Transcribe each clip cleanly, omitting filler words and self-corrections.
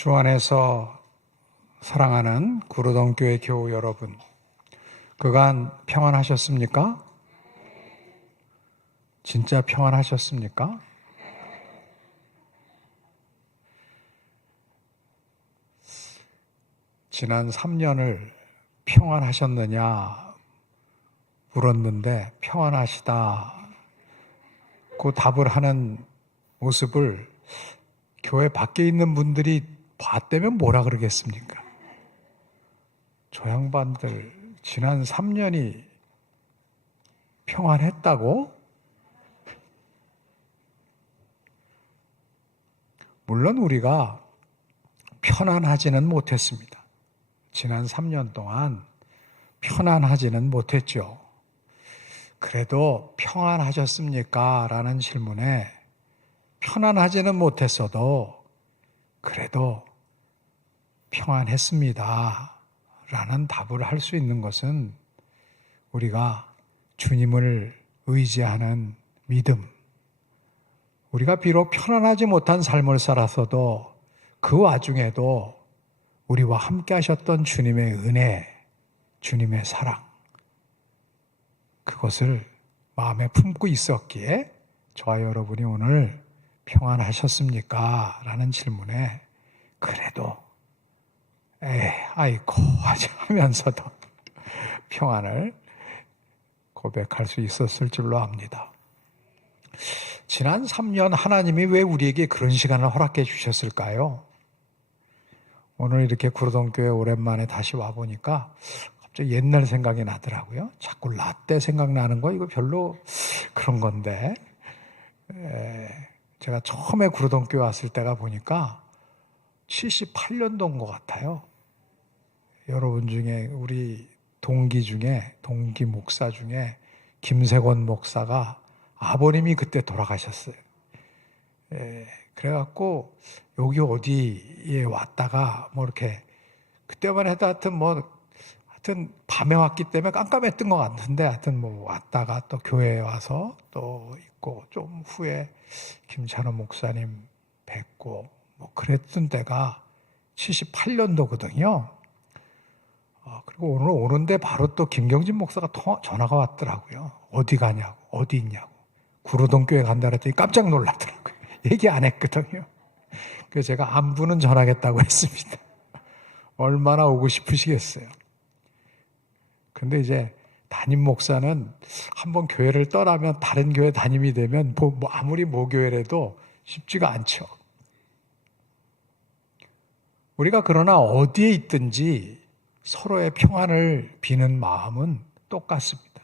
주 안에서 사랑하는 구로동교회 교우 여러분, 그간 평안하셨습니까? 진짜 평안하셨습니까? 지난 3년을 평안하셨느냐 물었는데 평안하시다 그 답을 하는 모습을 교회 밖에 있는 분들이 봤다면 뭐라 그러겠습니까? 저 양반들 지난 3년이 평안했다고? 물론 우리가 편안하지는 못했습니다. 지난 3년 동안 편안하지는 못했죠. 그래도 평안하셨습니까? 라는 질문에 편안하지는 못했어도 그래도 평안했습니다. 라는 답을 할 수 있는 것은 우리가 주님을 의지하는 믿음, 우리가 비록 편안하지 못한 삶을 살았어도 그 와중에도 우리와 함께 하셨던 주님의 은혜, 주님의 사랑, 그것을 마음에 품고 있었기에 저와 여러분이 오늘 평안하셨습니까? 라는 질문에 그래도 아이고 하면서도 평안을 고백할 수 있었을 줄로 압니다. 지난 3년 하나님이 왜 우리에게 그런 시간을 허락해 주셨을까요? 오늘 이렇게 구로동교회 오랜만에 다시 와보니까 갑자기 옛날 생각이 나더라고요. 자꾸 라떼 생각나는 거 이거 별로 그런 건데 제가 처음에 구로동교회 왔을 때가 보니까 78년도인 것 같아요. 여러분 중에 우리 동기 목사 중에 김세권 목사가 아버님이 그때 돌아가셨어요. 그래갖고 여기 어디에 왔다가 뭐 이렇게 그때만 해도 하여튼 밤에 왔기 때문에 깜깜했던 것 같은데 하여튼 뭐 왔다가 또 교회에 와서 또 있고 좀 후에 김찬호 목사님 뵙고 뭐 그랬던 때가 78년도거든요. 그리고 오늘 오는데 바로 또 김경진 목사가 전화가 왔더라고요. 어디 가냐고, 어디 있냐고. 구로동교회 간다 그랬더니 깜짝 놀랐더라고요. 얘기 안 했거든요. 그래서 제가 안부는 전하겠다고 했습니다. 얼마나 오고 싶으시겠어요. 근데 이제 담임 목사는 한번 교회를 떠나면 다른 교회 담임이 되면 아무리 모교회라도 쉽지가 않죠. 우리가 그러나 어디에 있든지 서로의 평안을 비는 마음은 똑같습니다.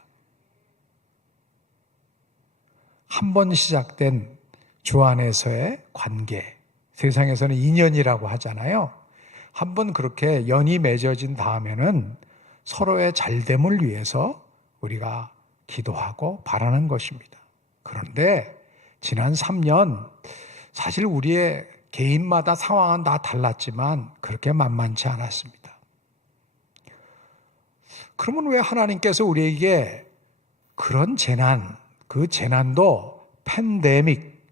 한 번 시작된 주 안에서의 관계, 세상에서는 인연이라고 하잖아요. 한 번 그렇게 연이 맺어진 다음에는 서로의 잘됨을 위해서 우리가 기도하고 바라는 것입니다. 그런데 지난 3년 사실 우리의 개인마다 상황은 다 달랐지만 그렇게 만만치 않았습니다. 그러면 왜 하나님께서 우리에게 그런 재난, 그 재난도 팬데믹,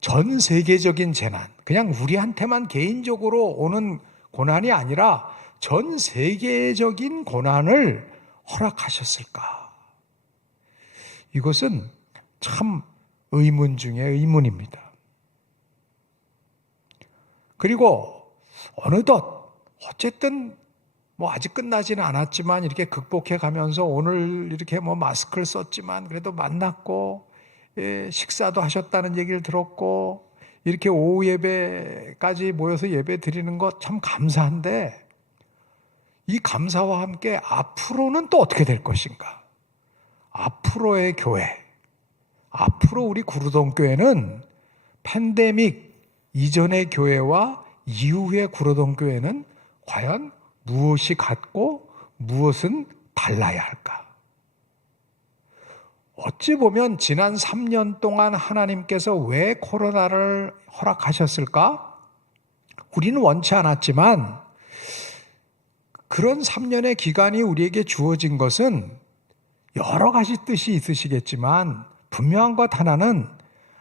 전 세계적인 재난, 그냥 우리한테만 개인적으로 오는 고난이 아니라 전 세계적인 고난을 허락하셨을까? 이것은 참 의문 중에 의문입니다. 그리고 어느덧 어쨌든 아직 끝나지는 않았지만 이렇게 극복해 가면서 오늘 이렇게 마스크를 썼지만 그래도 만났고 식사도 하셨다는 얘기를 들었고 이렇게 오후 예배까지 모여서 예배 드리는 것 참 감사한데 이 감사와 함께 앞으로는 또 어떻게 될 것인가? 앞으로의 교회, 앞으로 우리 구로동교회는 팬데믹 이전의 교회와 이후의 구로동교회는 과연 무엇이 같고 무엇은 달라야 할까? 어찌 보면 지난 3년 동안 하나님께서 왜 코로나를 허락하셨을까? 우리는 원치 않았지만 그런 3년의 기간이 우리에게 주어진 것은 여러 가지 뜻이 있으시겠지만 분명한 것 하나는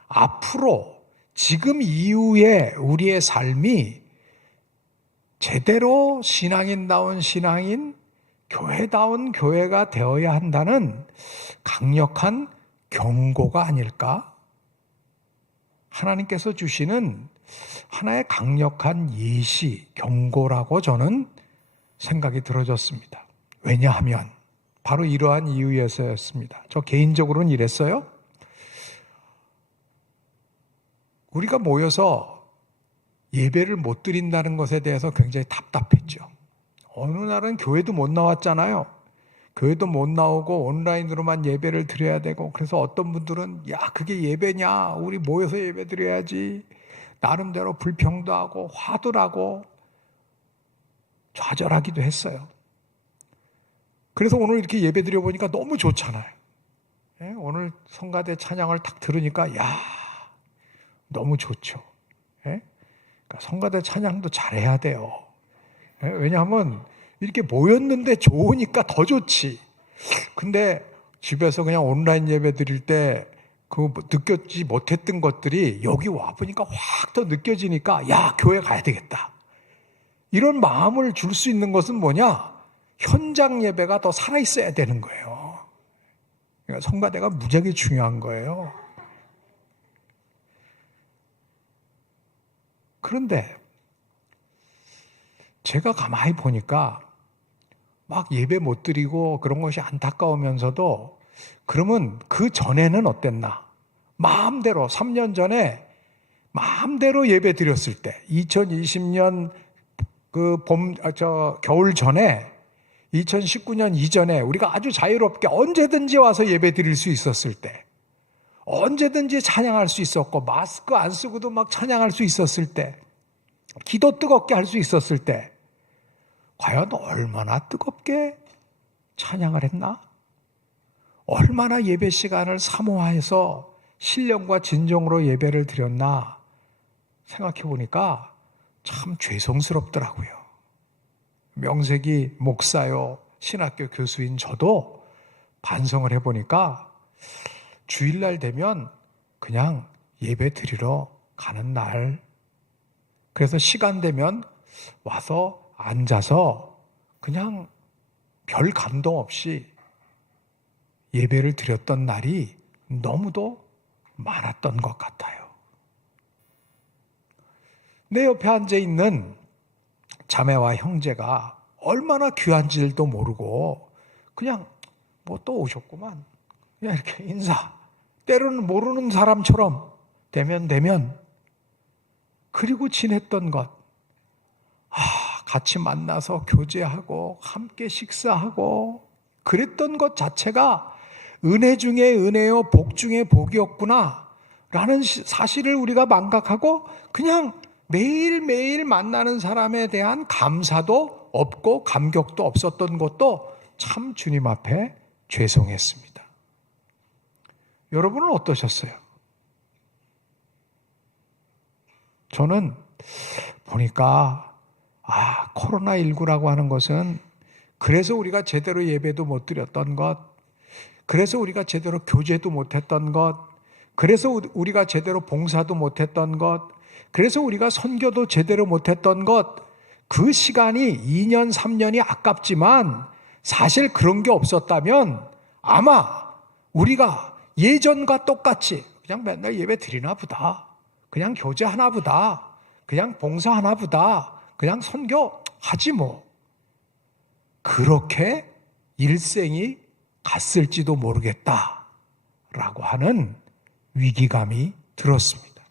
앞으로 지금 이후에 우리의 삶이 제대로 신앙인다운 신앙인, 교회다운 교회가 되어야 한다는 강력한 경고가 아닐까? 하나님께서 주시는 하나의 강력한 예시, 경고라고 저는 생각이 들어졌습니다. 왜냐하면 바로 이러한 이유에서였습니다. 저 개인적으로는 이랬어요. 우리가 모여서 예배를 못 드린다는 것에 대해서 굉장히 답답했죠. 어느 날은 교회도 못 나왔잖아요. 교회도 못 나오고 온라인으로만 예배를 드려야 되고, 그래서 어떤 분들은 야, 그게 예배냐, 우리 모여서 예배 드려야지, 나름대로 불평도 하고 화도 나고 좌절하기도 했어요. 그래서 오늘 이렇게 예배 드려보니까 너무 좋잖아요. 오늘 성가대 찬양을 딱 들으니까 야, 너무 좋죠. 성가대 찬양도 잘해야 돼요. 왜냐하면 이렇게 모였는데 좋으니까 더 좋지. 근데 집에서 그냥 온라인 예배 드릴 때 그 느꼈지 못했던 것들이 여기 와보니까 확 더 느껴지니까 야, 교회 가야 되겠다. 이런 마음을 줄 수 있는 것은 뭐냐? 현장 예배가 더 살아있어야 되는 거예요. 그러니까 성가대가 무지하게 중요한 거예요. 그런데 제가 가만히 보니까 막 예배 못 드리고 그런 것이 안타까우면서도, 그러면 그 전에는 어땠나? 마음대로 3년 전에 마음대로 예배 드렸을 때, 2020년 겨울 전에, 2019년 이전에 우리가 아주 자유롭게 언제든지 와서 예배 드릴 수 있었을 때, 언제든지 찬양할 수 있었고, 마스크 안 쓰고도 막 찬양할 수 있었을 때, 기도 뜨겁게 할 수 있었을 때, 과연 얼마나 뜨겁게 찬양을 했나? 얼마나 예배 시간을 사모해서 신령과 진정으로 예배를 드렸나 생각해 보니까 참 죄송스럽더라고요. 명색이 목사요, 신학교 교수인 저도 반성을 해보니까 주일날 되면 그냥 예배 드리러 가는 날, 그래서 시간 되면 와서 앉아서 그냥 별 감동 없이 예배를 드렸던 날이 너무도 많았던 것 같아요. 내 옆에 앉아있는 자매와 형제가 얼마나 귀한지도 모르고 그냥 뭐 또 오셨구만, 그냥 이렇게 인사, 때로는 모르는 사람처럼 되면 그리고 지냈던 것, 같이 만나서 교제하고 함께 식사하고 그랬던 것 자체가 은혜 중에 은혜요, 복 중에 복이었구나 라는 사실을 우리가 망각하고 그냥 매일매일 만나는 사람에 대한 감사도 없고 감격도 없었던 것도 참 주님 앞에 죄송했습니다. 여러분은 어떠셨어요? 저는 보니까 코로나19라고 하는 것은, 그래서 우리가 제대로 예배도 못 드렸던 것, 그래서 우리가 제대로 교제도 못했던 것, 그래서 우리가 제대로 봉사도 못했던 것, 그래서 우리가 선교도 제대로 못했던 것, 그 시간이 2년, 3년이 아깝지만 사실 그런 게 없었다면 아마 우리가 예전과 똑같이 그냥 맨날 예배 드리나 보다, 그냥 교제하나 보다, 그냥 봉사하나 보다, 그냥 선교하지 뭐, 그렇게 일생이 갔을지도 모르겠다라고 하는 위기감이 들었습니다.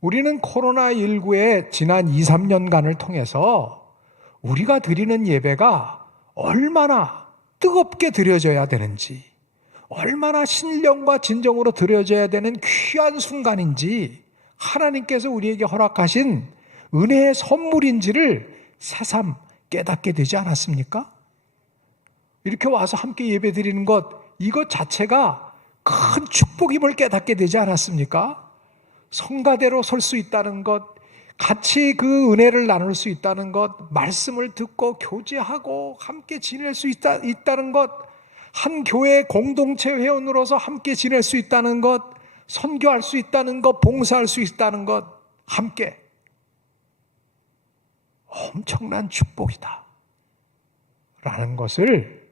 우리는 코로나19의 지난 2, 3년간을 통해서 우리가 드리는 예배가 얼마나 뜨겁게 드려져야 되는지, 얼마나 신령과 진정으로 드려져야 되는 귀한 순간인지, 하나님께서 우리에게 허락하신 은혜의 선물인지를 새삼 깨닫게 되지 않았습니까? 이렇게 와서 함께 예배 드리는 것, 이것 자체가 큰 축복임을 깨닫게 되지 않았습니까? 성가대로 설 수 있다는 것, 같이 그 은혜를 나눌 수 있다는 것, 말씀을 듣고 교제하고 함께 지낼 수 있다는 것, 한 교회 공동체 회원으로서 함께 지낼 수 있다는 것, 선교할 수 있다는 것, 봉사할 수 있다는 것, 함께 엄청난 축복이다 라는 것을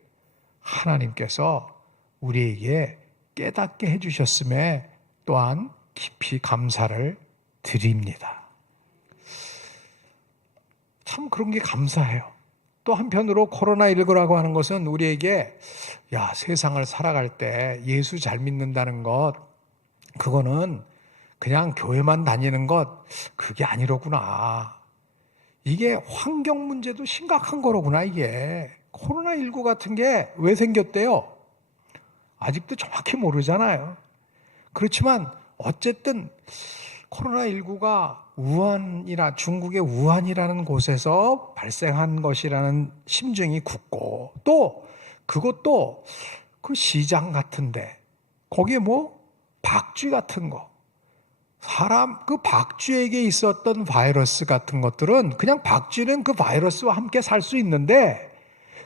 하나님께서 우리에게 깨닫게 해주셨음에 또한 깊이 감사를 드립니다. 참 그런 게 감사해요. 또 한편으로 코로나19라고 하는 것은 우리에게 세상을 살아갈 때 예수 잘 믿는다는 것, 그거는 그냥 교회만 다니는 것, 그게 아니로구나. 이게 환경 문제도 심각한 거로구나. 이게 코로나19 같은 게 왜 생겼대요? 아직도 정확히 모르잖아요. 그렇지만 어쨌든 코로나19가 중국의 우한이라는 곳에서 발생한 것이라는 심증이 굳고, 또 그것도 그 시장 같은데 거기에 박쥐 같은 거, 그 박쥐에게 있었던 바이러스 같은 것들은 그냥 박쥐는 그 바이러스와 함께 살 수 있는데,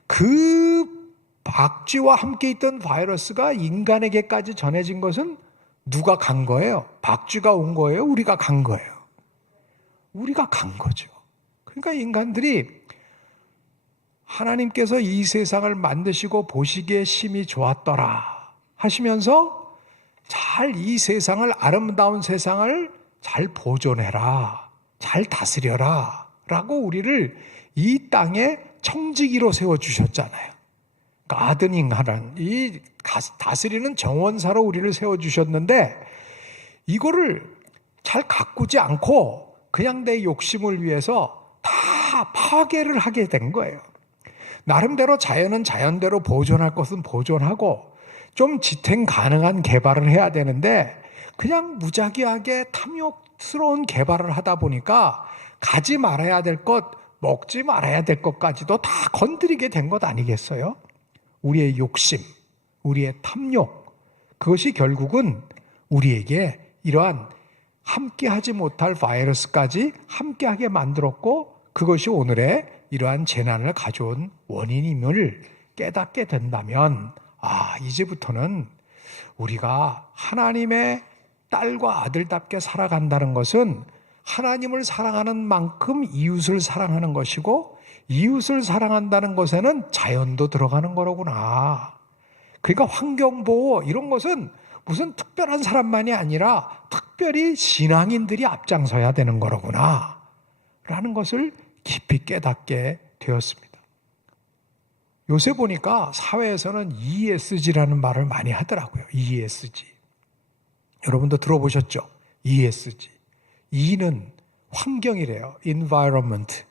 그 박쥐와 함께 있던 바이러스가 인간에게까지 전해진 것은 누가 간 거예요? 박쥐가 온 거예요? 우리가 간 거예요? 우리가 간 거죠. 그러니까 인간들이 하나님께서 이 세상을 만드시고 보시기에 심히 좋았더라 하시면서 잘 이 세상을, 아름다운 세상을 잘 보존해라, 잘 다스려라 라고 우리를 이 땅에 청지기로 세워주셨잖아요. 가드닝 하는, 이 다스리는 정원사로 우리를 세워주셨는데, 이거를 잘 가꾸지 않고 그냥 내 욕심을 위해서 다 파괴를 하게 된 거예요. 나름대로 자연은 자연대로 보존할 것은 보존하고 좀 지탱 가능한 개발을 해야 되는데, 그냥 무작위하게 탐욕스러운 개발을 하다 보니까 가지 말아야 될 것, 먹지 말아야 될 것까지도 다 건드리게 된 것 아니겠어요? 우리의 욕심, 우리의 탐욕, 그것이 결국은 우리에게 이러한 함께하지 못할 바이러스까지 함께하게 만들었고, 그것이 오늘의 이러한 재난을 가져온 원인임을 깨닫게 된다면, 이제부터는 우리가 하나님의 딸과 아들답게 살아간다는 것은 하나님을 사랑하는 만큼 이웃을 사랑하는 것이고, 이웃을 사랑한다는 것에는 자연도 들어가는 거로구나. 그러니까 환경보호 이런 것은 무슨 특별한 사람만이 아니라 특별히 신앙인들이 앞장서야 되는 거로구나 라는 것을 깊이 깨닫게 되었습니다. 요새 보니까 사회에서는 ESG라는 말을 많이 하더라고요. ESG. 여러분도 들어보셨죠? ESG. E는 환경이래요. Environment.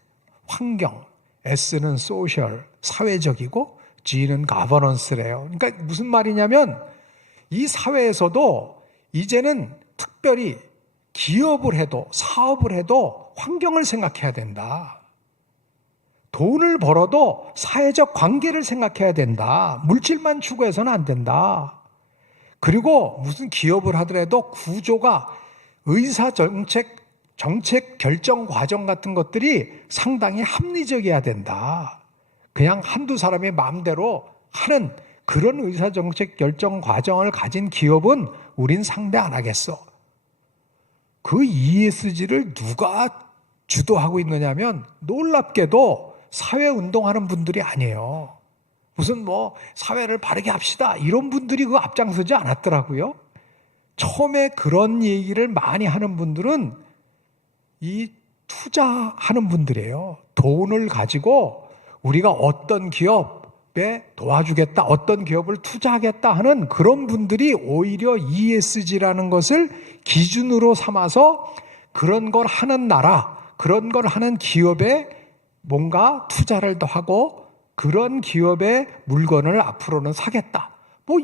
환경. S는 social. 사회적이고, G는 governance래요. 그러니까 무슨 말이냐면, 이 사회에서도 이제는 특별히 기업을 해도 사업을 해도 환경을 생각해야 된다. 돈을 벌어도 사회적 관계를 생각해야 된다. 물질만 추구해서는 안 된다. 그리고 무슨 기업을 하더라도 구조가 정책 결정 과정 같은 것들이 상당히 합리적이어야 된다. 그냥 한두 사람의 마음대로 하는 그런 의사정책 결정 과정을 가진 기업은 우린 상대 안 하겠어. 그 ESG를 누가 주도하고 있느냐면 놀랍게도 사회운동하는 분들이 아니에요. 무슨 사회를 바르게 합시다 이런 분들이 그 앞장서지 않았더라고요. 처음에 그런 얘기를 많이 하는 분들은 이 투자하는 분들이에요. 돈을 가지고 우리가 어떤 기업에 도와주겠다, 어떤 기업을 투자하겠다 하는 그런 분들이 오히려 ESG라는 것을 기준으로 삼아서 그런 걸 하는 나라, 그런 걸 하는 기업에 뭔가 투자를 더 하고 그런 기업의 물건을 앞으로는 사겠다.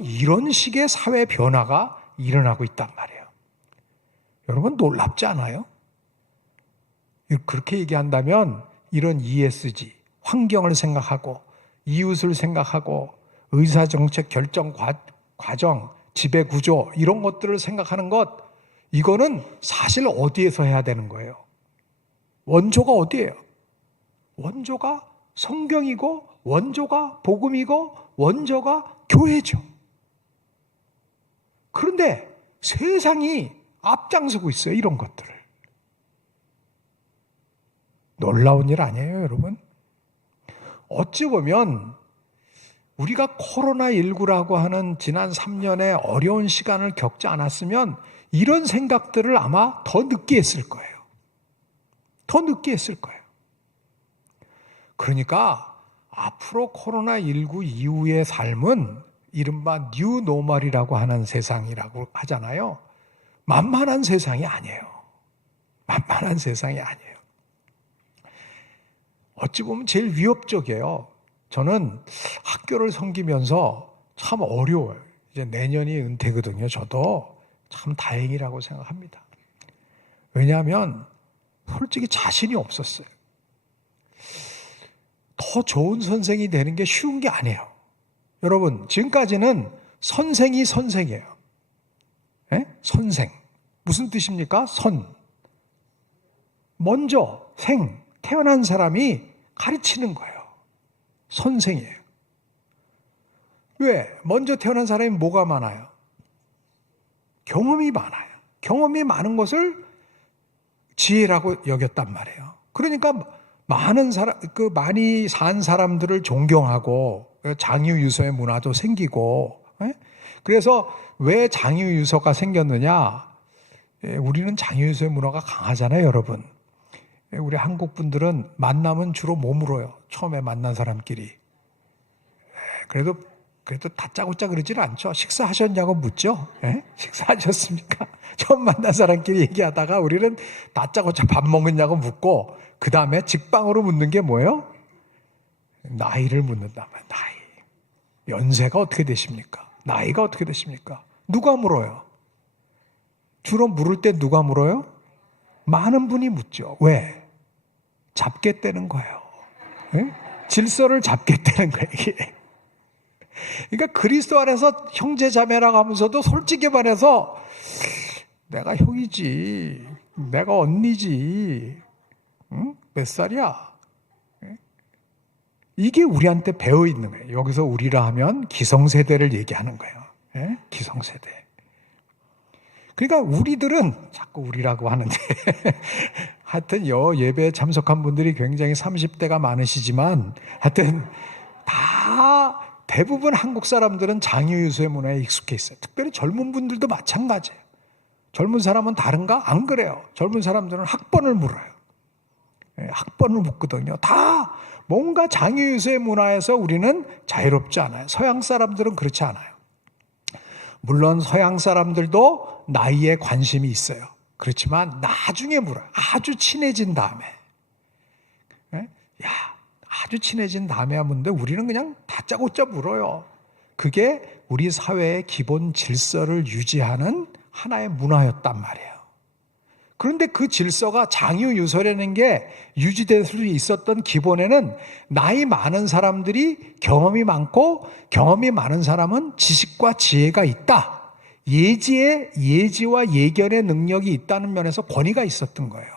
이런 식의 사회 변화가 일어나고 있단 말이에요. 여러분 놀랍지 않아요? 그렇게 얘기한다면 이런 ESG, 환경을 생각하고 이웃을 생각하고 의사정책 결정 과정, 지배구조 이런 것들을 생각하는 것, 이거는 사실 어디에서 해야 되는 거예요? 원조가 어디예요? 원조가 성경이고 원조가 복음이고 원조가 교회죠. 그런데 세상이 앞장서고 있어요. 이런 것들을. 놀라운 일 아니에요, 여러분? 어찌 보면 우리가 코로나19라고 하는 지난 3년의 어려운 시간을 겪지 않았으면 이런 생각들을 아마 더 늦게 했을 거예요. 더 늦게 했을 거예요. 그러니까 앞으로 코로나19 이후의 삶은 이른바 뉴노멀이라고 하는 세상이라고 하잖아요. 만만한 세상이 아니에요. 만만한 세상이 아니에요. 어찌 보면 제일 위협적이에요. 저는 학교를 섬기면서 참 어려워요. 이제 내년이 은퇴거든요. 저도 참 다행이라고 생각합니다. 왜냐하면 솔직히 자신이 없었어요. 더 좋은 선생이 되는 게 쉬운 게 아니에요. 여러분, 지금까지는 선생이 선생이에요. 예? 선생. 무슨 뜻입니까? 선. 먼저 태어난 사람이 가르치는 거예요. 선생이에요. 왜? 먼저 태어난 사람이 뭐가 많아요? 경험이 많아요. 경험이 많은 것을 지혜라고 여겼단 말이에요. 그러니까 많이 산 사람들을 존경하고 장유유서의 문화도 생기고, 그래서 왜 장유유서가 생겼느냐? 우리는 장유유서의 문화가 강하잖아요, 여러분. 우리 한국 분들은 만나면 주로 뭐 물어요? 처음에 만난 사람끼리. 그래도 다짜고짜 그러지는 않죠. 식사하셨냐고 묻죠. 식사하셨습니까? 처음 만난 사람끼리 얘기하다가 우리는 다짜고짜 밥 먹었냐고 묻고, 그 다음에 직방으로 묻는 게 뭐예요? 나이를 묻는다면 나이. 연세가 어떻게 되십니까? 나이가 어떻게 되십니까? 누가 물어요? 주로 물을 때 누가 물어요? 많은 분이 묻죠. 왜? 잡겠다는 거예요. 질서를 잡겠다는 거예요, 이게. 그러니까 그리스도 안에서 형제 자매라고 하면서도 솔직히 말해서 내가 형이지, 내가 언니지, 몇 살이야? 이게 우리한테 배어 있는 거예요. 여기서 우리라 하면 기성세대를 얘기하는 거예요. 기성세대. 그러니까 우리들은 자꾸 우리라고 하는데 하여튼 예배에 참석한 분들이 굉장히 30대가 많으시지만 하여튼 다 대부분 한국 사람들은 장유유서의 문화에 익숙해 있어요. 특별히 젊은 분들도 마찬가지예요. 젊은 사람은 다른가? 안 그래요. 젊은 사람들은 학번을 물어요. 학번을 묻거든요. 다 뭔가 장유유서의 문화에서 우리는 자유롭지 않아요. 서양 사람들은 그렇지 않아요. 물론 서양 사람들도 나이에 관심이 있어요. 그렇지만 나중에 물어요. 아주 친해진 다음에. 아주 친해진 다음에 묻는데 우리는 그냥 다짜고짜 물어요. 그게 우리 사회의 기본 질서를 유지하는 하나의 문화였단 말이에요. 그런데 그 질서가 장유유서라는 게 유지될 수 있었던 기본에는 나이 많은 사람들이 경험이 많고 경험이 많은 사람은 지식과 지혜가 있다. 예지와 예견의 능력이 있다는 면에서 권위가 있었던 거예요.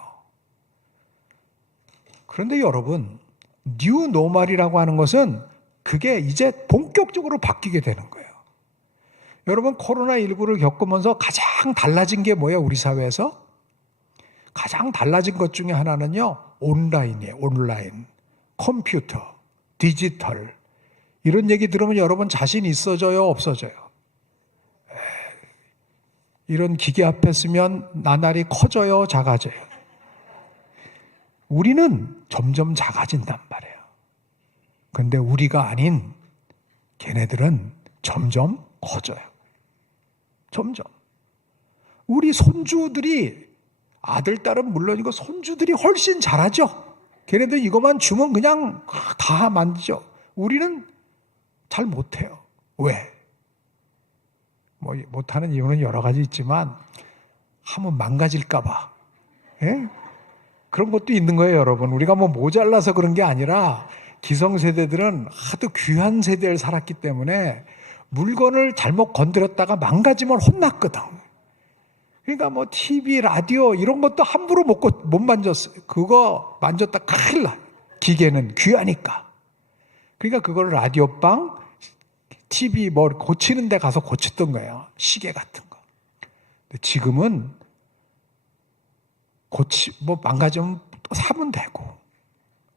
그런데 여러분, 뉴노멀이라고 하는 것은 그게 이제 본격적으로 바뀌게 되는 거예요. 여러분, 코로나19를 겪으면서 가장 달라진 게 뭐예요? 우리 사회에서? 가장 달라진 것 중에 하나는요, 온라인이에요. 온라인, 컴퓨터, 디지털. 이런 얘기 들으면 여러분 자신 있어져요? 없어져요? 이런 기계 앞에 서면 나날이 커져요? 작아져요? 우리는 점점 작아진단 말이에요. 그런데 우리가 아닌 걔네들은 점점 커져요. 점점. 우리 손주들이 아들, 딸은 물론이고 손주들이 훨씬 잘하죠. 걔네들 이것만 주면 그냥 다 만들죠. 우리는 잘 못해요. 왜? 못하는 이유는 여러 가지 있지만 하면 망가질까 봐. 그런 것도 있는 거예요, 여러분. 우리가 모자라서 그런 게 아니라 기성세대들은 하도 귀한 세대를 살았기 때문에 물건을 잘못 건드렸다가 망가지면 혼났거든. 그러니까 TV, 라디오 이런 것도 함부로 못 만졌어요. 그거 만졌다 큰일 나. 기계는 귀하니까. 그러니까 그걸 라디오방, TV 고치는 데 가서 고쳤던 거예요. 시계 같은 거. 근데 지금은 망가지면 또 사면 되고.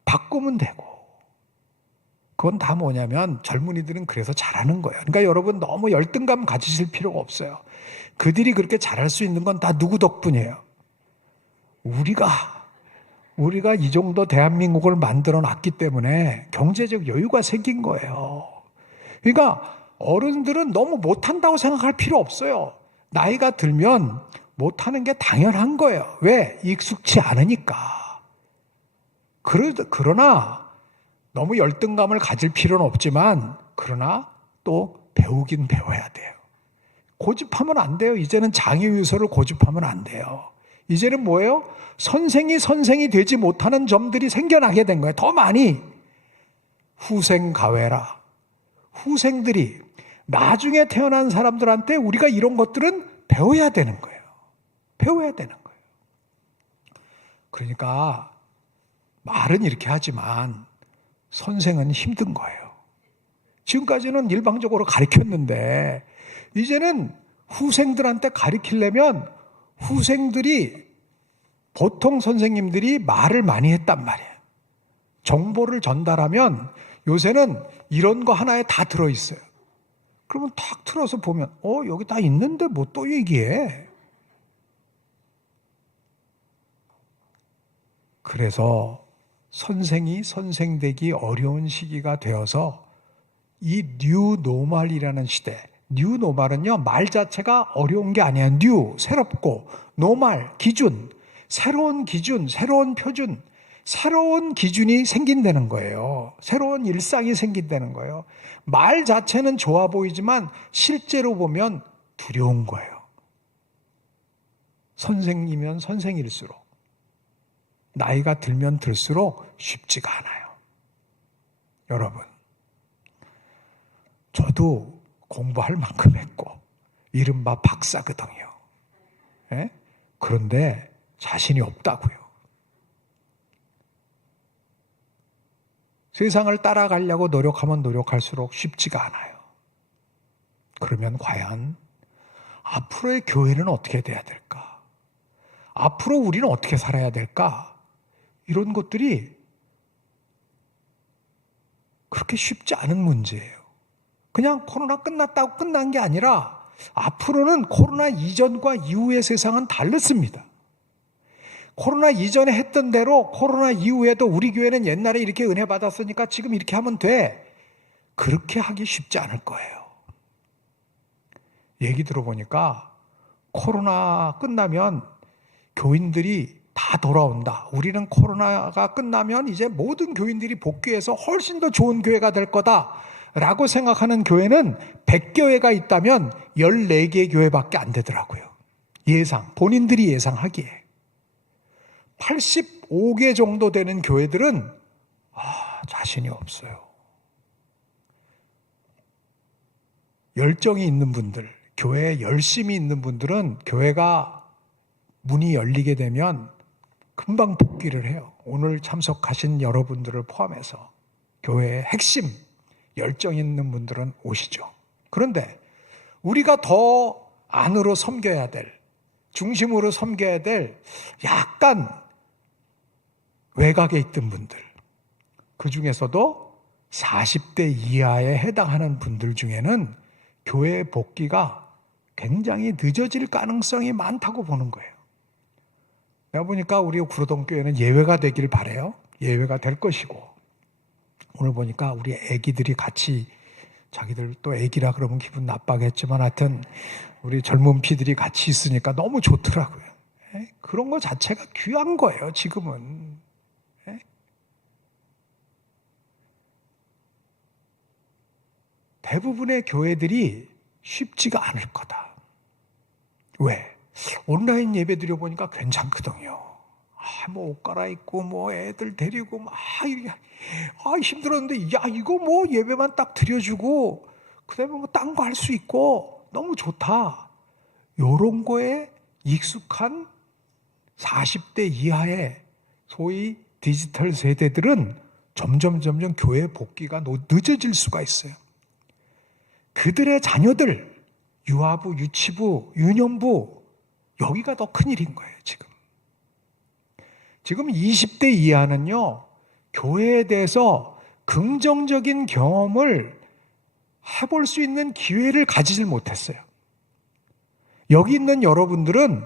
바꾸면 되고. 그건 다 뭐냐면 젊은이들은 그래서 잘하는 거예요. 그러니까 여러분 너무 열등감 가지실 필요가 없어요. 그들이 그렇게 잘할 수 있는 건 다 누구 덕분이에요? 우리가 이 정도 대한민국을 만들어 놨기 때문에 경제적 여유가 생긴 거예요. 그러니까 어른들은 너무 못한다고 생각할 필요 없어요. 나이가 들면 못하는 게 당연한 거예요. 왜? 익숙치 않으니까. 그러나 너무 열등감을 가질 필요는 없지만 그러나 또 배우긴 배워야 돼요. 고집하면 안 돼요. 이제는 장애유서를 고집하면 안 돼요. 이제는 뭐예요? 선생이 되지 못하는 점들이 생겨나게 된 거예요. 더 많이. 후생가외라. 후생들이 나중에 태어난 사람들한테 우리가 이런 것들은 배워야 되는 거예요. 배워야 되는 거예요. 그러니까 말은 이렇게 하지만 선생은 힘든 거예요. 지금까지는 일방적으로 가르쳤는데 이제는 후생들한테 가르치려면 후생들이 보통 선생님들이 말을 많이 했단 말이에요. 정보를 전달하면 요새는 이런 거 하나에 다 들어있어요. 그러면 탁 틀어서 보면 여기 다 있는데 뭐 또 얘기해. 그래서 선생이 선생되기 어려운 시기가 되어서 이 뉴노멀이라는 시대, 뉴노멀은요 말 자체가 어려운 게 아니야. 뉴, 새롭고, 노멀, 기준, 새로운 기준, 새로운 표준, 새로운 기준이 생긴다는 거예요. 새로운 일상이 생긴다는 거예요. 말 자체는 좋아 보이지만 실제로 보면 두려운 거예요. 선생이면 선생일수록 나이가 들면 들수록 쉽지가 않아요. 여러분, 저도 공부할 만큼 했고 이른바 박사거든요. 예? 그런데 자신이 없다고요. 세상을 따라가려고 노력하면 노력할수록 쉽지가 않아요. 그러면 과연 앞으로의 교회는 어떻게 돼야 될까? 앞으로 우리는 어떻게 살아야 될까? 이런 것들이 그렇게 쉽지 않은 문제예요. 그냥 코로나 끝났다고 끝난 게 아니라 앞으로는 코로나 이전과 이후의 세상은 다르습니다. 코로나 이전에 했던 대로 코로나 이후에도 우리 교회는 옛날에 이렇게 은혜 받았으니까 지금 이렇게 하면 돼. 그렇게 하기 쉽지 않을 거예요. 얘기 들어보니까 코로나 끝나면 교인들이 다 돌아온다. 우리는 코로나가 끝나면 이제 모든 교인들이 복귀해서 훨씬 더 좋은 교회가 될 거다. 라고 생각하는 교회는 100교회가 있다면 14개 교회밖에 안 되더라고요. 본인들이 예상하기에. 85개 정도 되는 교회들은 자신이 없어요. 열정이 있는 분들, 교회에 열심히 있는 분들은 교회가 문이 열리게 되면 금방 복귀를 해요. 오늘 참석하신 여러분들을 포함해서 교회의 핵심, 열정 있는 분들은 오시죠. 그런데 우리가 더 안으로 섬겨야 될, 중심으로 섬겨야 될 약간 외곽에 있던 분들, 그 중에서도 40대 이하에 해당하는 분들 중에는 교회 복귀가 굉장히 늦어질 가능성이 많다고 보는 거예요. 내가 보니까 우리 구로동교회는 예외가 되길 바라요. 예외가 될 것이고, 오늘 보니까 우리 애기들이 같이, 자기들 또 애기라 그러면 기분 나빠겠지만 하여튼 우리 젊은 피들이 같이 있으니까 너무 좋더라고요. 그런 거 자체가 귀한 거예요, 지금은. 대부분의 교회들이 쉽지가 않을 거다. 왜? 온라인 예배 드려보니까 괜찮거든요. 뭐 옷 갈아입고 뭐 애들 데리고 막 이렇게 힘들었는데 이거 뭐 예배만 딱 드려주고 그다음에 뭐 딴 거 할 수 있고 너무 좋다. 요런 거에 익숙한 40대 이하의 소위 디지털 세대들은 점점 교회 복귀가 늦어질 수가 있어요. 그들의 자녀들, 유아부, 유치부, 유년부, 여기가 더 큰일인 거예요, 지금. 지금 20대 이하는요, 교회에 대해서 긍정적인 경험을 해볼 수 있는 기회를 가지질 못했어요. 여기 있는 여러분들은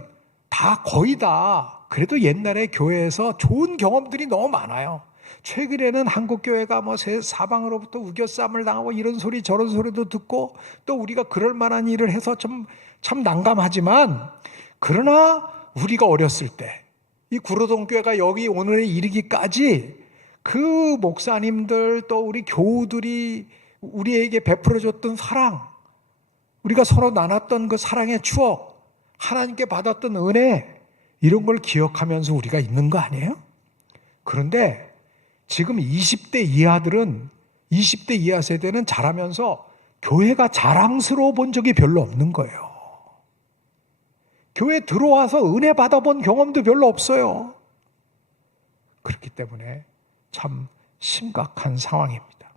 거의 다 그래도 옛날에 교회에서 좋은 경험들이 너무 많아요. 최근에는 한국교회가 사방으로부터 우겨쌈을 당하고 이런 소리 저런 소리도 듣고 또 우리가 그럴 만한 일을 해서 참 난감하지만, 그러나 우리가 어렸을 때 이 구로동교회가 여기 오늘에 이르기까지 그 목사님들 또 우리 교우들이 우리에게 베풀어줬던 사랑, 우리가 서로 나눴던 그 사랑의 추억, 하나님께 받았던 은혜, 이런 걸 기억하면서 우리가 있는 거 아니에요? 그런데 지금 20대 이하들은, 20대 이하 세대는 자라면서 교회가 자랑스러워 본 적이 별로 없는 거예요. 교회 들어와서 은혜 받아본 경험도 별로 없어요. 그렇기 때문에 참 심각한 상황입니다.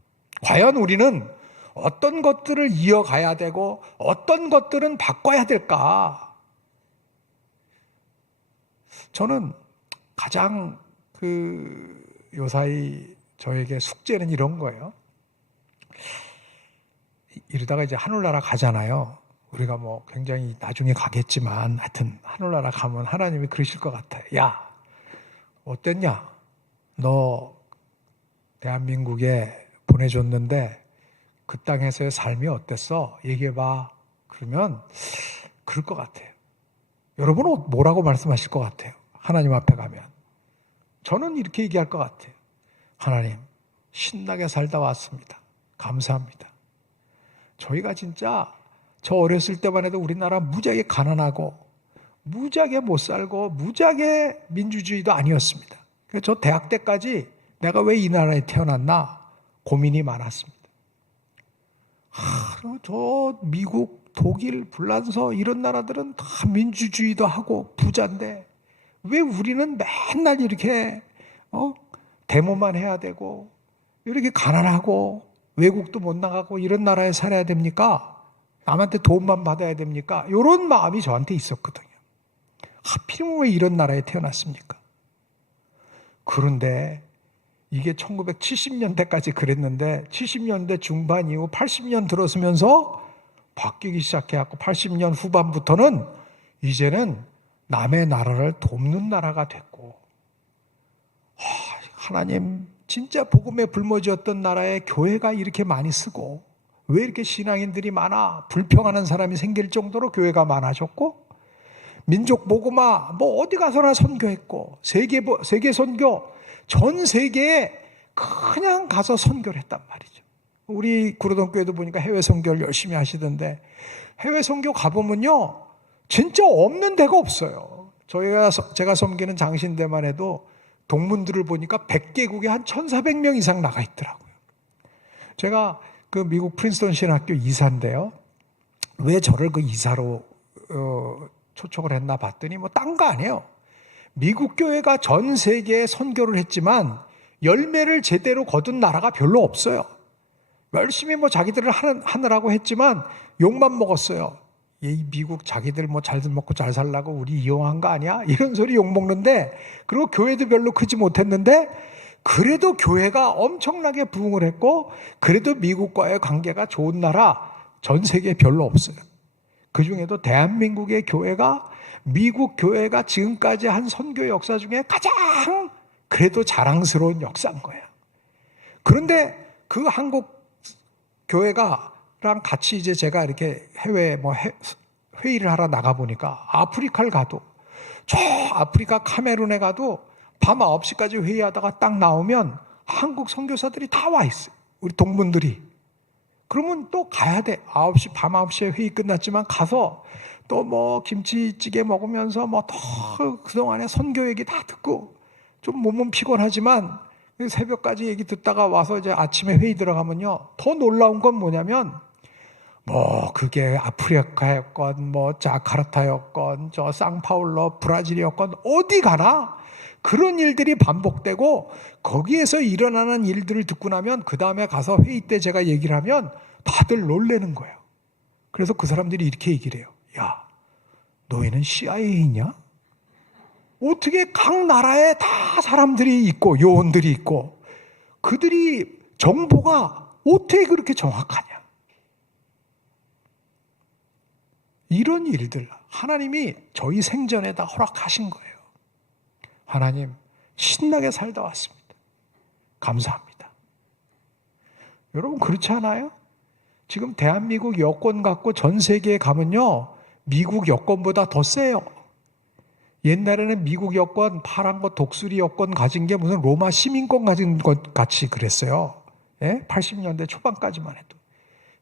과연 우리는 어떤 것들을 이어가야 되고 어떤 것들은 바꿔야 될까? 저는 가장 요사이 저에게 숙제는 이런 거예요. 이러다가 이제 하늘나라 가잖아요. 우리가 굉장히 나중에 가겠지만 하여튼 하늘나라 가면 하나님이 그러실 것 같아요. 야, 어땠냐? 너 대한민국에 보내줬는데 그 땅에서의 삶이 어땠어? 얘기해봐. 그러면 그럴 것 같아요. 여러분은 뭐라고 말씀하실 것 같아요? 하나님 앞에 가면. 저는 이렇게 얘기할 것 같아요. 하나님, 신나게 살다 왔습니다. 감사합니다. 저희가 진짜 저 어렸을 때만 해도 우리나라 무지하게 가난하고 무지하게 못 살고 무지하게 민주주의도 아니었습니다. 그래서 저 대학 때까지 내가 왜 이 나라에 태어났나 고민이 많았습니다. 저 미국, 독일, 불란서 이런 나라들은 다 민주주의도 하고 부자인데 왜 우리는 맨날 이렇게 데모만 해야 되고 이렇게 가난하고 외국도 못 나가고 이런 나라에 살아야 됩니까? 남한테 도움만 받아야 됩니까? 이런 마음이 저한테 있었거든요. 하필이면 왜 이런 나라에 태어났습니까? 그런데 이게 1970년대까지 그랬는데 70년대 중반 이후 80년 들어서면서 바뀌기 시작해갖고 80년 후반부터는 이제는 남의 나라를 돕는 나라가 됐고, 하나님 진짜 복음에 불모지었던 나라에 교회가 이렇게 많이 쓰고 왜 이렇게 신앙인들이 많아? 불평하는 사람이 생길 정도로 교회가 많아졌고, 민족 복음화 어디 가서나 선교했고, 세계 선교 전 세계에 그냥 가서 선교를 했단 말이죠. 우리 구로동교회도 보니까 해외 선교를 열심히 하시던데, 해외 선교 가보면요 진짜 없는 데가 없어요. 제가 섬기는 장신대만 해도 동문들을 보니까 100개국에 한 1,400명 이상 나가 있더라고요. 제가 미국 프린스턴 신학교 이사인데요. 왜 저를 이사로 초청을 했나 봤더니 딴 거 아니에요. 미국 교회가 전 세계에 선교를 했지만 열매를 제대로 거둔 나라가 별로 없어요. 열심히 자기들을 하느라고 했지만 욕만 먹었어요. 이 미국 자기들 잘 먹고 잘 살라고 우리 이용한 거 아니야? 이런 소리 욕 먹는데, 그리고 교회도 별로 크지 못했는데 그래도 교회가 엄청나게 부흥을 했고, 그래도 미국과의 관계가 좋은 나라 전 세계에 별로 없어요. 그 중에도 대한민국의 교회가 미국 교회가 지금까지 한 선교 역사 중에 가장 그래도 자랑스러운 역사인 거예요. 그런데 그 한국 교회가랑 같이 이제 제가 이렇게 해외 회의를 하러 나가보니까 아프리카를 가도, 저 아프리카 카메룬에 가도 밤 9시까지 회의하다가 딱 나오면 한국 선교사들이 다 와 있어요. 우리 동문들이. 그러면 또 가야 돼. 밤 9시에 회의 끝났지만 가서 또 김치찌개 먹으면서 그동안에 선교 얘기 다 듣고, 좀 몸은 피곤하지만 새벽까지 얘기 듣다가 와서 이제 아침에 회의 들어가면요, 더 놀라운 건 뭐냐면 그게 아프리카였건 자카르타였건 저 상파울로 브라질이었건 어디 가나 그런 일들이 반복되고, 거기에서 일어나는 일들을 듣고 나면 그 다음에 가서 회의 때 제가 얘기를 하면 다들 놀라는 거예요. 그래서 그 사람들이 이렇게 얘기를 해요. 야, 너희는 CIA냐? 어떻게 각 나라에 다 사람들이 있고 요원들이 있고 그들이 정보가 어떻게 그렇게 정확하냐? 이런 일들 하나님이 저희 생전에다 허락하신 거예요. 하나님 신나게 살다 왔습니다. 감사합니다. 여러분 그렇지 않아요? 지금 대한민국 여권 갖고 전 세계에 가면요, 미국 여권보다 더 세요. 옛날에는 미국 여권, 파란 거 독수리 여권 가진 게 무슨 로마 시민권 가진 것 같이 그랬어요. 예? 80년대 초반까지만 해도.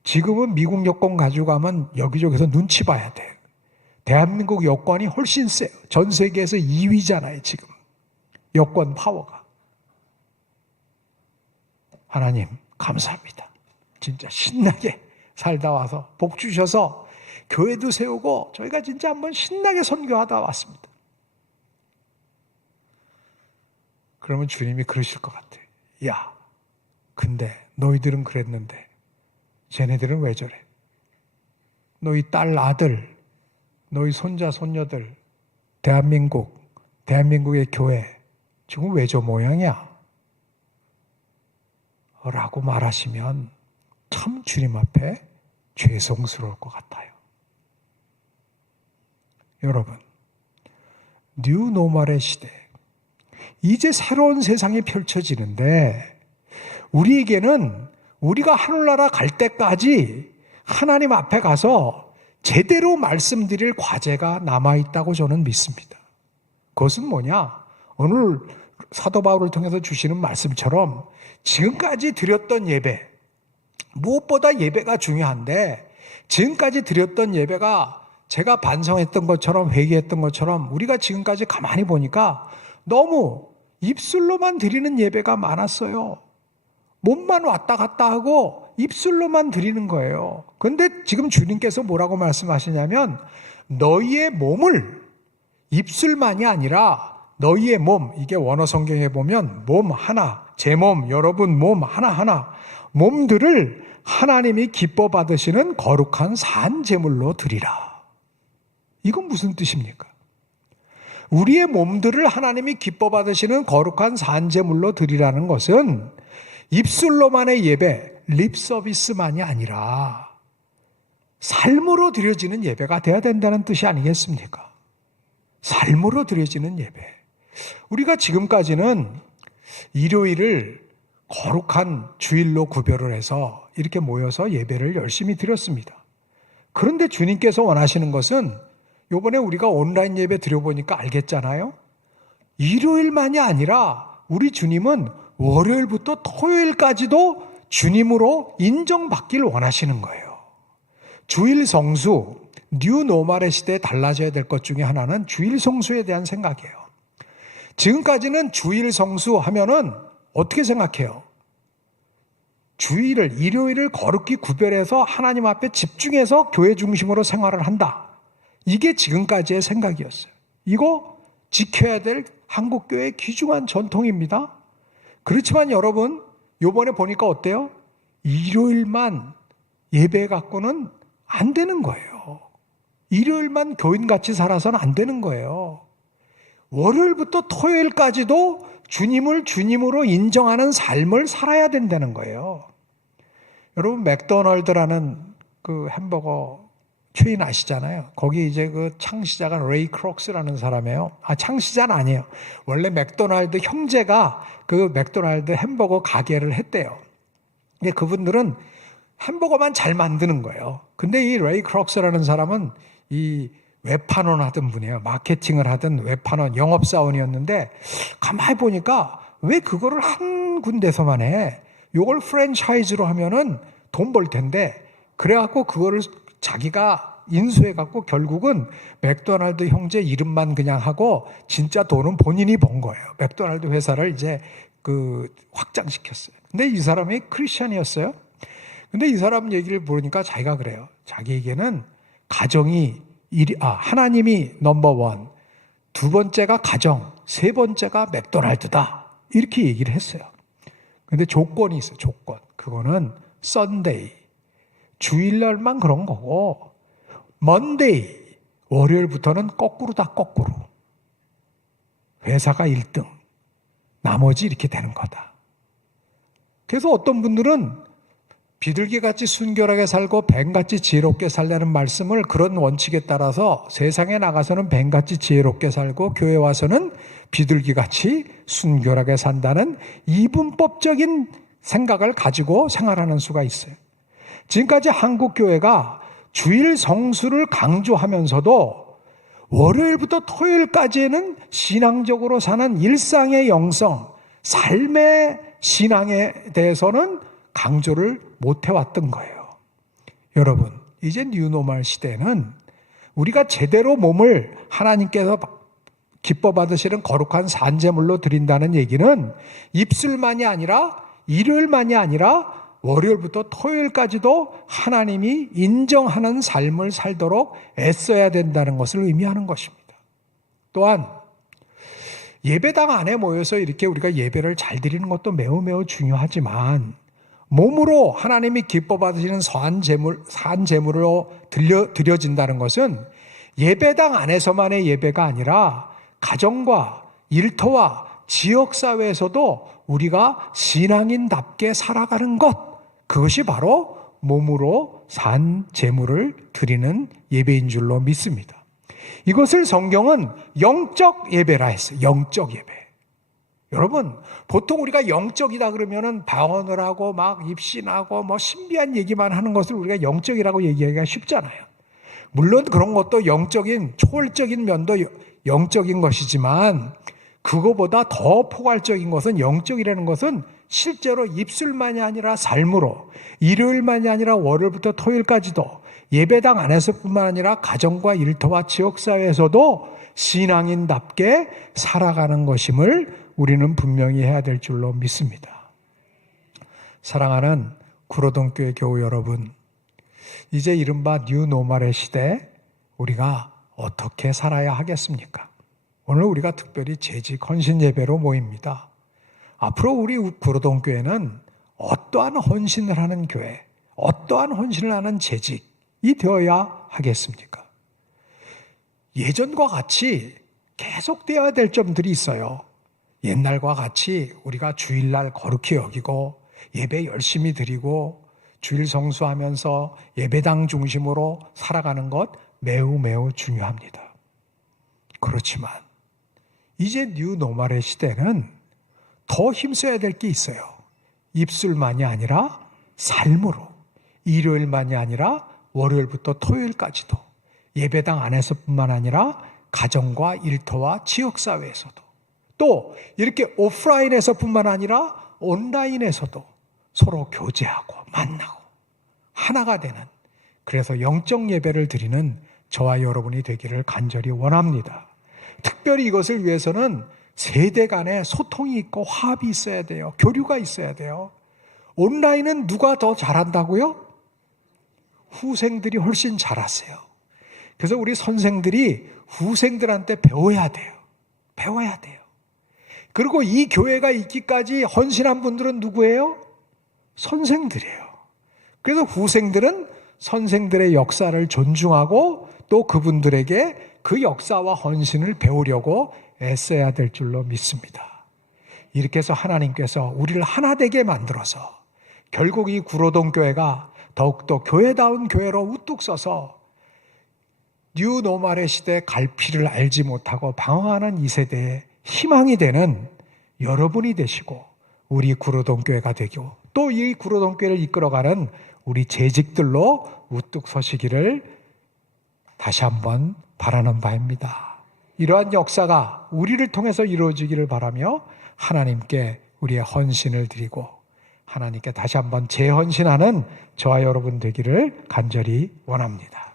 지금은 미국 여권 가지고 가면 여기저기서 눈치 봐야 돼. 대한민국 여권이 훨씬 세요. 전 세계에서 2위잖아요, 지금. 여권 파워가. 하나님, 감사합니다. 진짜 신나게 살다 와서 복 주셔서 교회도 세우고 저희가 진짜 한번 신나게 선교하다 왔습니다. 그러면 주님이 그러실 것 같아요. 야, 근데 너희들은 그랬는데 쟤네들은 왜 저래? 너희 딸, 아들, 너희 손자, 손녀들, 대한민국의 교회 지금 왜 저 모양이야? 라고 말하시면 참 주님 앞에 죄송스러울 것 같아요. 여러분, 뉴 노멀의 시대, 이제 새로운 세상이 펼쳐지는데 우리에게는 우리가 하늘나라 갈 때까지 하나님 앞에 가서 제대로 말씀드릴 과제가 남아있다고 저는 믿습니다. 그것은 뭐냐? 오늘 사도 바울을 통해서 주시는 말씀처럼 지금까지 드렸던 예배, 무엇보다 예배가 중요한데 지금까지 드렸던 예배가 제가 반성했던 것처럼 회개했던 것처럼 우리가 지금까지 가만히 보니까 너무 입술로만 드리는 예배가 많았어요. 몸만 왔다 갔다 하고 입술로만 드리는 거예요. 그런데 지금 주님께서 뭐라고 말씀하시냐면 너희의 몸을 입술만이 아니라 너희의 몸, 이게 원어 성경에 보면 몸 하나, 제 몸, 여러분 몸 하나하나 몸들을 하나님이 기뻐 받으시는 거룩한 산 제물로 드리라. 이건 무슨 뜻입니까? 우리의 몸들을 하나님이 기뻐 받으시는 거룩한 산 제물로 드리라는 것은 입술로만의 예배, 립 서비스만이 아니라 삶으로 드려지는 예배가 돼야 된다는 뜻이 아니겠습니까? 삶으로 드려지는 예배. 우리가 지금까지는 일요일을 거룩한 주일로 구별을 해서 이렇게 모여서 예배를 열심히 드렸습니다. 그런데 주님께서 원하시는 것은 이번에 우리가 온라인 예배 드려보니까 알겠잖아요. 일요일만이 아니라 우리 주님은 월요일부터 토요일까지도 주님으로 인정받길 원하시는 거예요. 주일 성수, 뉴 노멀의 시대에 달라져야 될 것 중에 하나는 주일 성수에 대한 생각이에요. 지금까지는 주일 성수 하면은 어떻게 생각해요? 주일을, 일요일을 거룩히 구별해서 하나님 앞에 집중해서 교회 중심으로 생활을 한다. 이게 지금까지의 생각이었어요. 이거 지켜야 될 한국교회의 귀중한 전통입니다. 그렇지만 여러분, 요번에 보니까 어때요? 일요일만 예배 갖고는 안 되는 거예요. 일요일만 교인같이 살아서는 안 되는 거예요. 월요일부터 토요일까지도 주님을 주님으로 인정하는 삶을 살아야 된다는 거예요. 여러분, 맥도날드라는 그 햄버거 체인 아시잖아요. 거기 이제 그 창시자가 레이 크록스라는 사람이에요. 창시자는 아니에요. 원래 맥도날드 형제가 그 맥도날드 햄버거 가게를 했대요. 근데 그분들은 햄버거만 잘 만드는 거예요. 근데 이 레이 크록스라는 사람은 이 외판원 하던 분이에요. 마케팅을 하던 외판원, 영업사원이었는데 가만히 보니까 왜 그거를 한 군데서만 해? 요걸 프랜차이즈로 하면은 돈 벌 텐데 그래갖고 그거를 자기가 인수해갖고 결국은 맥도날드 형제 이름만 그냥 하고 진짜 돈은 본인이 번 거예요. 맥도날드 회사를 이제 그 확장시켰어요. 근데 이 사람이 크리스찬이었어요. 근데 이 사람 얘기를 보니까 자기가 그래요. 자기에게는 가정이 하나님이 넘버원, 두 번째가 가정, 세 번째가 맥도날드다. 이렇게 얘기를 했어요. 근데 조건이 있어요. 조건. 그거는 썬데이. 주일날만 그런 거고 먼데이, 월요일부터는 거꾸로다. 거꾸로. 회사가 1등, 나머지 이렇게 되는 거다. 그래서 어떤 분들은 비둘기같이 순결하게 살고 뱀같이 지혜롭게 살라는 말씀을 그런 원칙에 따라서 세상에 나가서는 뱀같이 지혜롭게 살고 교회 와서는 비둘기같이 순결하게 산다는 이분법적인 생각을 가지고 생활하는 수가 있어요. 지금까지 한국 교회가 주일 성수를 강조하면서도 월요일부터 토요일까지는 신앙적으로 사는 일상의 영성, 삶의 신앙에 대해서는 강조를 못 해왔던 거예요. 여러분, 이제 뉴노멀 시대는 우리가 제대로 몸을 하나님께서 기뻐 받으시는 거룩한 산제물로 드린다는 얘기는 입술만이 아니라 일요일만이 아니라 월요일부터 토요일까지도 하나님이 인정하는 삶을 살도록 애써야 된다는 것을 의미하는 것입니다. 또한 예배당 안에 모여서 이렇게 우리가 예배를 잘 드리는 것도 매우 매우 중요하지만 몸으로 하나님이 기뻐 받으시는 산제물로 드려진다는 것은 예배당 안에서만의 예배가 아니라 가정과 일터와 지역사회에서도 우리가 신앙인답게 살아가는 것, 그것이 바로 몸으로 산제물을 드리는 예배인 줄로 믿습니다. 이것을 성경은 영적 예배라 했어요. 영적 예배. 여러분, 보통 우리가 영적이다 그러면은 방언을 하고 막 입신하고 뭐 신비한 얘기만 하는 것을 우리가 영적이라고 얘기하기가 쉽잖아요. 물론 그런 것도 영적인, 초월적인 면도 영적인 것이지만 그거보다 더 포괄적인 것은 영적이라는 것은 실제로 입술만이 아니라 삶으로 일요일만이 아니라 월요일부터 토요일까지도 예배당 안에서뿐만 아니라 가정과 일터와 지역사회에서도 신앙인답게 살아가는 것임을 우리는 분명히 해야 될 줄로 믿습니다. 사랑하는 구로동교회 교우 여러분, 이제 이른바 뉴노멀의 시대 우리가 어떻게 살아야 하겠습니까? 오늘 우리가 특별히 재직 헌신 예배로 모입니다. 앞으로 우리 구로동교회는 어떠한 헌신을 하는 교회, 어떠한 헌신을 하는 재직이 되어야 하겠습니까? 예전과 같이 계속되어야 될 점들이 있어요. 옛날과 같이 우리가 주일날 거룩히 여기고 예배 열심히 드리고 주일 성수하면서 예배당 중심으로 살아가는 것 매우 매우 중요합니다. 그렇지만 이제 뉴노멀의 시대는 더 힘써야 될 게 있어요. 입술만이 아니라 삶으로, 일요일만이 아니라 월요일부터 토요일까지도 예배당 안에서뿐만 아니라 가정과 일터와 지역사회에서도 또 이렇게 오프라인에서뿐만 아니라 온라인에서도 서로 교제하고 만나고 하나가 되는, 그래서 영적 예배를 드리는 저와 여러분이 되기를 간절히 원합니다. 특별히 이것을 위해서는 세대 간에 소통이 있고 화합이 있어야 돼요. 교류가 있어야 돼요. 온라인은 누가 더 잘한다고요? 후생들이 훨씬 잘하세요. 그래서 우리 선생들이 후생들한테 배워야 돼요. 배워야 돼요. 그리고 이 교회가 있기까지 헌신한 분들은 누구예요? 선생들이에요. 그래서 후생들은 선생들의 역사를 존중하고 또 그분들에게 그 역사와 헌신을 배우려고 애써야 될 줄로 믿습니다. 이렇게 해서 하나님께서 우리를 하나 되게 만들어서 결국 이 구로동 교회가 더욱더 교회다운 교회로 우뚝 서서 뉴노멀의 시대 갈피를 알지 못하고 방황하는 이 세대에 희망이 되는 여러분이 되시고 우리 구로동 교회가 되고 또 이 구로동 교회를 이끌어가는 우리 재직들로 우뚝 서시기를 다시 한번 바라는 바입니다. 이러한 역사가 우리를 통해서 이루어지기를 바라며 하나님께 우리의 헌신을 드리고 하나님께 다시 한번 재헌신하는 저와 여러분 되기를 간절히 원합니다.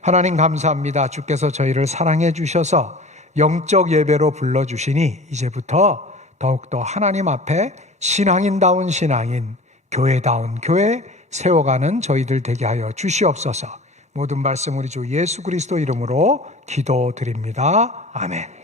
하나님 감사합니다. 주께서 저희를 사랑해 주셔서 영적 예배로 불러주시니 이제부터 더욱더 하나님 앞에 신앙인다운 신앙인, 교회다운 교회 세워가는 저희들 되게 하여 주시옵소서. 모든 말씀 우리 주 예수 그리스도 이름으로 기도드립니다. 아멘.